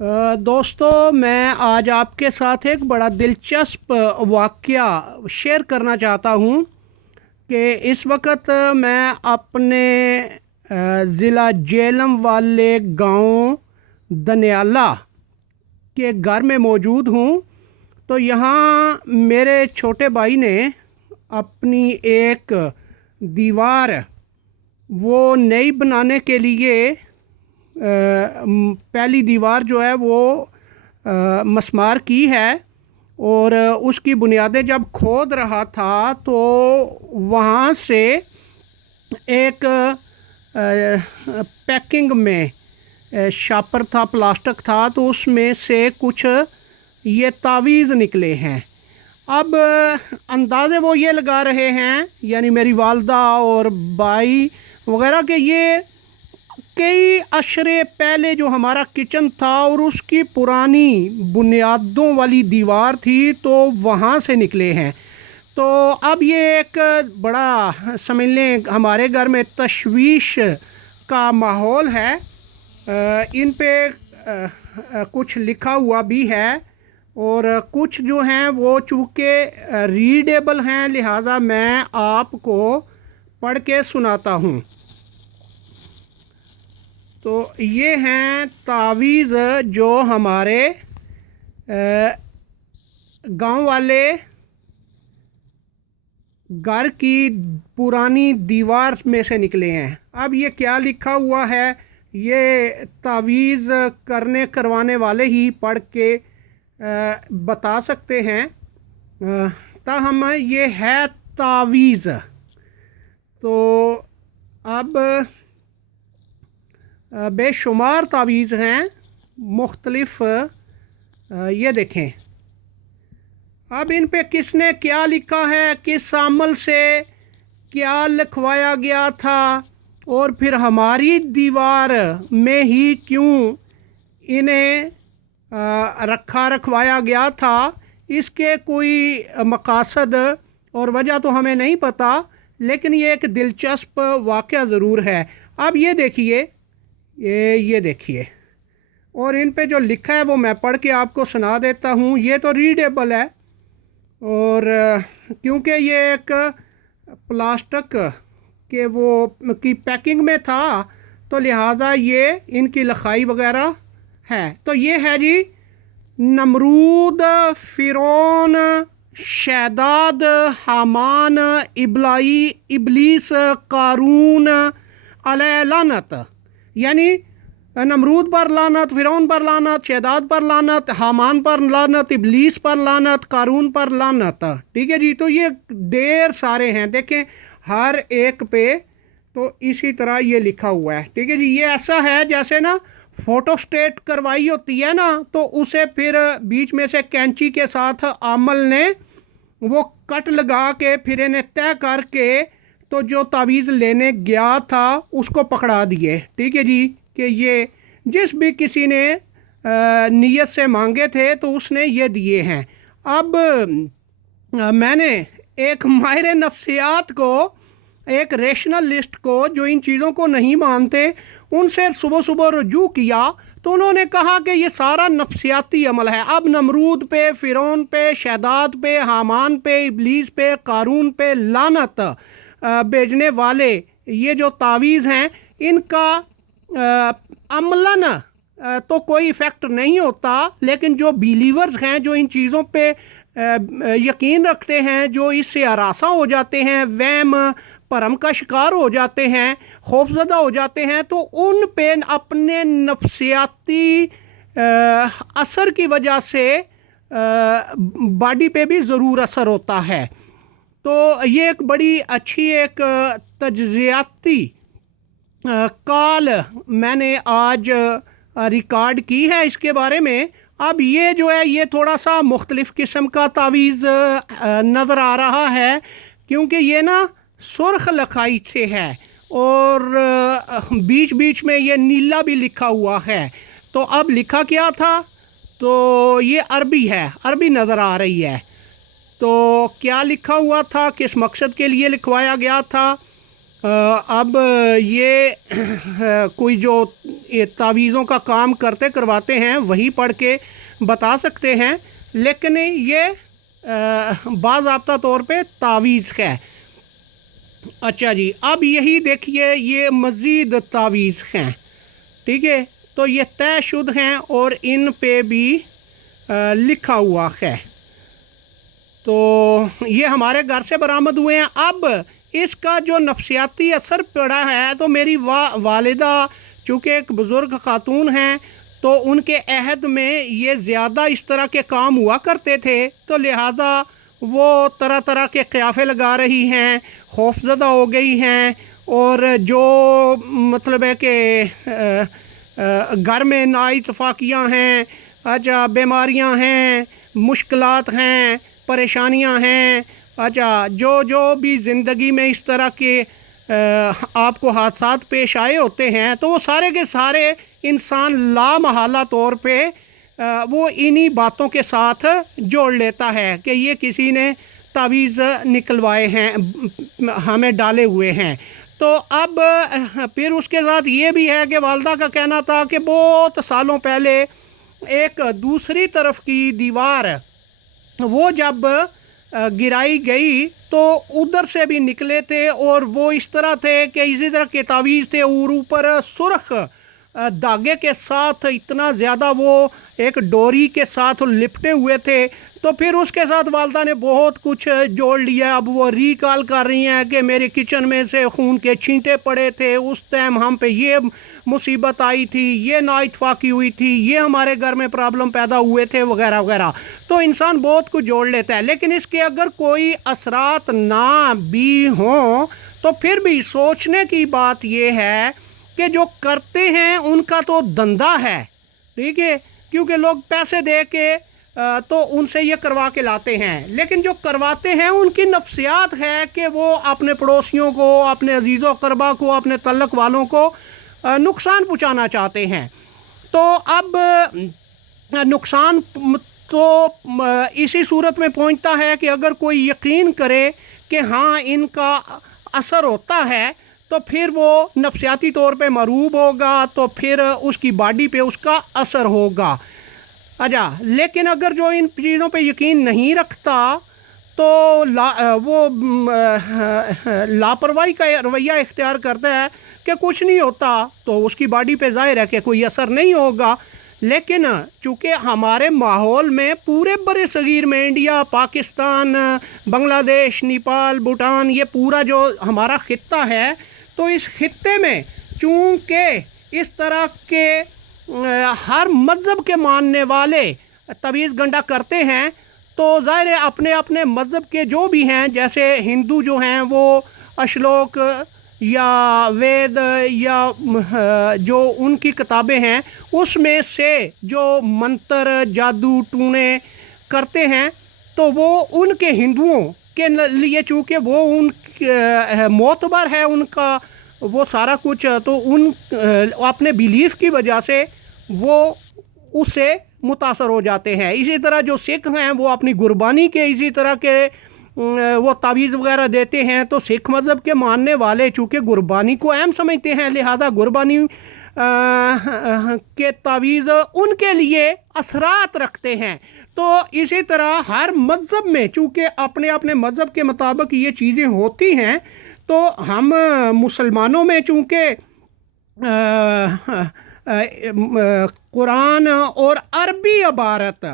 دوستو میں آج آپ کے ساتھ ایک بڑا دلچسپ واقعہ شیئر کرنا چاہتا ہوں کہ اس وقت میں اپنے ضلع جہلم والے گاؤں دنیالہ کے گھر میں موجود ہوں۔ تو یہاں میرے چھوٹے بھائی نے اپنی ایک دیوار وہ نئی بنانے کے لیے پہلی دیوار جو ہے وہ مسمار کی ہے، اور اس کی بنیادیں جب کھود رہا تھا تو وہاں سے ایک پیکنگ میں شاپر تھا، پلاسٹک تھا، تو اس میں سے کچھ یہ تعویذ نکلے ہیں۔ اب اندازے وہ یہ لگا رہے ہیں، یعنی میری والدہ اور بھائی وغیرہ، کہ یہ کئی عشرے پہلے جو ہمارا کچن تھا اور اس کی پرانی بنیادوں والی دیوار تھی تو وہاں سے نکلے ہیں۔ تو اب یہ ایک بڑا سمجھ لیں ہمارے گھر میں تشویش کا ماحول ہے۔ ان پہ کچھ لکھا ہوا بھی ہے، اور کچھ جو ہیں وہ چونکہ ریڈیبل ہیں، لہذا میں آپ کو پڑھ کے سناتا ہوں۔ تو یہ ہیں تعویذ جو ہمارے گاؤں والے گھر کی پرانی دیوار میں سے نکلے ہیں۔ اب یہ کیا لکھا ہوا ہے یہ تعویذ کروانے والے ہی پڑھ کے بتا سکتے ہیں، تاہم یہ ہے تعویذ۔ تو اب بے شمار تعویذ ہیں مختلف، یہ دیکھیں۔ اب ان پہ کس نے کیا لکھا ہے، کس عمل سے کیا لکھوایا گیا تھا، اور پھر ہماری دیوار میں ہی کیوں انہیں رکھوایا گیا تھا، اس کے کوئی مقاصد اور وجہ تو ہمیں نہیں پتہ، لیکن یہ ایک دلچسپ واقعہ ضرور ہے۔ اب یہ دیکھیے، یہ دیکھیے، اور ان پہ جو لکھا ہے وہ میں پڑھ کے آپ کو سنا دیتا ہوں۔ یہ تو ریڈیبل ہے، اور کیونکہ یہ ایک پلاسٹک کے وہ کی پیکنگ میں تھا تو لہٰذا یہ ان کی لکھائی وغیرہ ہے۔ تو یہ ہے جی: نمرود، فرعون، شداد، حامان، ابلیس، قارون علیہ لعنت، یعنی نمرود پر لعنت، فرعون پر لعنت، شداد پر لعنت، حامان پر لعنت، ابلیس پر لعنت، قارون پر لعنت۔ ٹھیک ہے جی، تو یہ ڈھیر سارے ہیں، دیکھیں ہر ایک پہ تو اسی طرح یہ لکھا ہوا ہے۔ ٹھیک ہے جی، یہ ایسا ہے جیسے نا فوٹو سٹیٹ کروائی ہوتی ہے نا، تو اسے پھر بیچ میں سے کینچی کے ساتھ عامل نے وہ کٹ لگا کے پھر انہیں طے کر کے تو جو تعویذ لینے گیا تھا اس کو پکڑا دیے۔ ٹھیک ہے جی، کہ یہ جس بھی کسی نے نیت سے مانگے تھے تو اس نے یہ دیے ہیں۔ اب میں نے ایک ماہر نفسیات کو، ایک ریشنلسٹ کو جو ان چیزوں کو نہیں مانتے، ان سے صبح رجوع کیا تو انہوں نے کہا کہ یہ سارا نفسیاتی عمل ہے۔ اب نمرود پہ، فرعون پہ، شداد پہ، حامان پہ، ابلیس پہ، قارون پہ لعنت بھیجنے والے یہ جو تعویذ ہیں، ان کا عملاً تو کوئی ایفیکٹ نہیں ہوتا، لیکن جو بیلیورز ہیں، جو ان چیزوں پہ یقین رکھتے ہیں، جو اس سے ہراساں ہو جاتے ہیں، وہم بھرم کا شکار ہو جاتے ہیں، خوفزدہ ہو جاتے ہیں، تو ان پہ اپنے نفسیاتی اثر کی وجہ سے باڈی پہ بھی ضرور اثر ہوتا ہے۔ تو یہ ایک بڑی اچھی ایک تجزیاتی کال میں نے آج ریکارڈ کی ہے اس کے بارے میں۔ اب یہ جو ہے یہ تھوڑا سا مختلف قسم کا تعویذ نظر آ رہا ہے، کیونکہ یہ نا سرخ لکھائی سے ہے، اور بیچ بیچ میں یہ نیلا بھی لکھا ہوا ہے۔ تو اب لکھا کیا تھا، تو یہ عربی ہے، عربی نظر آ رہی ہے۔ تو کیا لکھا ہوا تھا، کس مقصد کے لیے لکھوایا گیا تھا، اب یہ کوئی جو تعویذوں کا کام کرتے کرواتے ہیں وہی پڑھ کے بتا سکتے ہیں، لیکن یہ باضابطہ طور پہ تعویذ ہے۔ اچھا جی، اب یہی دیکھیے یہ مزید تعویذ ہیں، ٹھیک ہے، تو یہ طے شد ہیں اور ان پہ بھی لکھا ہوا ہے، تو یہ ہمارے گھر سے برآمد ہوئے ہیں۔ اب اس کا جو نفسیاتی اثر پڑا ہے، تو میری والدہ چونکہ ایک بزرگ خاتون ہیں، تو ان کے عہد میں یہ زیادہ اس طرح کے کام ہوا کرتے تھے، تو لہذا وہ طرح طرح کے قیافے لگا رہی ہیں، خوف زدہ ہو گئی ہیں، اور جو مطلب ہے کہ گھر میں نا اتفاقیاں ہیں، اچھا بیماریاں ہیں، مشکلات ہیں، پریشانیاں ہیں، اچھا جو بھی زندگی میں اس طرح کے آپ کو حادثات پیش آئے ہوتے ہیں، تو وہ سارے کے سارے انسان لا محالہ طور پہ وہ انہی باتوں کے ساتھ جوڑ لیتا ہے کہ یہ کسی نے تعویذ نکلوائے ہیں، ہمیں ڈالے ہوئے ہیں۔ تو اب پھر اس کے ساتھ یہ بھی ہے کہ والدہ کا کہنا تھا کہ بہت سالوں پہلے ایک دوسری طرف کی دیوار وہ جب گرائی گئی تو ادھر سے بھی نکلے تھے، اور وہ اس طرح تھے کہ اسی طرح کے تعویذ تھے، اور اوپر سرخ دھاگے کے ساتھ اتنا زیادہ وہ ایک ڈوری کے ساتھ لپٹے ہوئے تھے۔ تو پھر اس کے ساتھ والدہ نے بہت کچھ جوڑ لیا۔ اب وہ ریکال کر رہی ہیں کہ میرے کچن میں سے خون کے چھینٹے پڑے تھے، اس ٹائم ہم پہ یہ مصیبت آئی تھی، یہ نا اتفاقی ہوئی تھی، یہ ہمارے گھر میں پرابلم پیدا ہوئے تھے، وغیرہ وغیرہ۔ تو انسان بہت کچھ جوڑ لیتا ہے، لیکن اس کے اگر کوئی اثرات نہ بھی ہوں تو پھر بھی سوچنے کی بات یہ ہے کہ جو کرتے ہیں ان کا تو دھندا ہے، ٹھیک ہے، کیونکہ لوگ پیسے دے کے تو ان سے یہ کروا کے لاتے ہیں، لیکن جو کرواتے ہیں ان کی نفسیات ہے کہ وہ اپنے پڑوسیوں کو، اپنے عزیز و اقربا کو، اپنے تعلق والوں کو نقصان پہنچانا چاہتے ہیں۔ تو اب نقصان تو اسی صورت میں پہنچتا ہے کہ اگر کوئی یقین کرے کہ ہاں ان کا اثر ہوتا ہے، تو پھر وہ نفسیاتی طور پہ مرعوب ہوگا، تو پھر اس کی باڈی پہ اس کا اثر ہوگا۔ اچھا، لیکن اگر جو ان چیزوں پہ یقین نہیں رکھتا تو وہ لاپرواہی کا رویہ اختیار کرتا ہے کہ کچھ نہیں ہوتا، تو اس کی باڈی پہ ظاہر ہے کہ کوئی اثر نہیں ہوگا۔ لیکن چونکہ ہمارے ماحول میں پورے برِ صغیر میں انڈیا، پاکستان، بنگلہ دیش، نیپال، بھوٹان، یہ پورا جو ہمارا خطہ ہے، تو اس خطے میں چونکہ اس طرح کے ہر مذہب کے ماننے والے تعویذ گنڈا کرتے ہیں، تو ظاہر ہے اپنے اپنے مذہب کے جو بھی ہیں، جیسے ہندو جو ہیں وہ اشلوک یا وید یا جو ان کی کتابیں ہیں اس میں سے جو منتر، جادو ٹونے کرتے ہیں، تو وہ ان کے ہندوؤں کے لیے چونکہ وہ ان معتبر ہے ان کا وہ سارا کچھ، تو ان اپنے بیلیف کی وجہ سے وہ اس سے متاثر ہو جاتے ہیں۔ اسی طرح جو سکھ ہیں وہ اپنی قربانی کے اسی طرح کے وہ تعویذ وغیرہ دیتے ہیں، تو سکھ مذہب کے ماننے والے چونکہ قربانی کو اہم سمجھتے ہیں، لہذا قربانی کے تعویذ ان کے لیے اثرات رکھتے ہیں۔ تو اسی طرح ہر مذہب میں چونکہ اپنے اپنے مذہب کے مطابق یہ چیزیں ہوتی ہیں، تو ہم مسلمانوں میں چونکہ قرآن اور عربی عبارت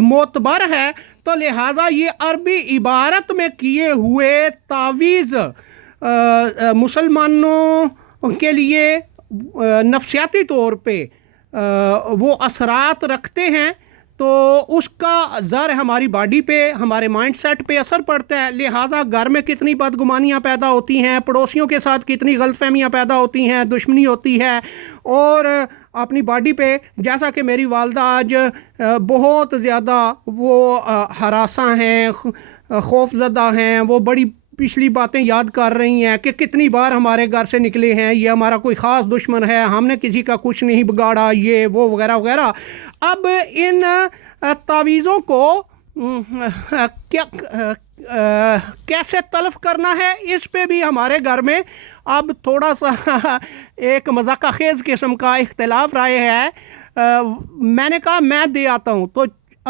معتبر ہے، تو لہذا یہ عربی عبارت میں کیے ہوئے تعویذ مسلمانوں کے لیے نفسیاتی طور پہ وہ اثرات رکھتے ہیں، تو اس کا ظاہر ہماری باڈی پہ، ہمارے مائنڈ سیٹ پہ اثر پڑتا ہے۔ لہٰذا گھر میں کتنی بدگمانیاں پیدا ہوتی ہیں، پڑوسیوں کے ساتھ کتنی غلط فہمیاں پیدا ہوتی ہیں، دشمنی ہوتی ہے، اور اپنی باڈی پہ جیسا کہ میری والدہ آج بہت زیادہ وہ ہراساں ہیں، خوف زدہ ہیں، وہ بڑی پچھلی باتیں یاد کر رہی ہیں کہ کتنی بار ہمارے گھر سے نکلے ہیں، یہ ہمارا کوئی خاص دشمن ہے، ہم نے کسی کا کچھ نہیں بگاڑا، یہ وہ وغیرہ وغیرہ۔ اب ان تعویذوں کو کیسے تلف کرنا ہے، اس پہ بھی ہمارے گھر میں اب تھوڑا سا ایک مذاق خیز قسم کا اختلاف رائے ہے۔ میں نے کہا میں دے آتا ہوں، تو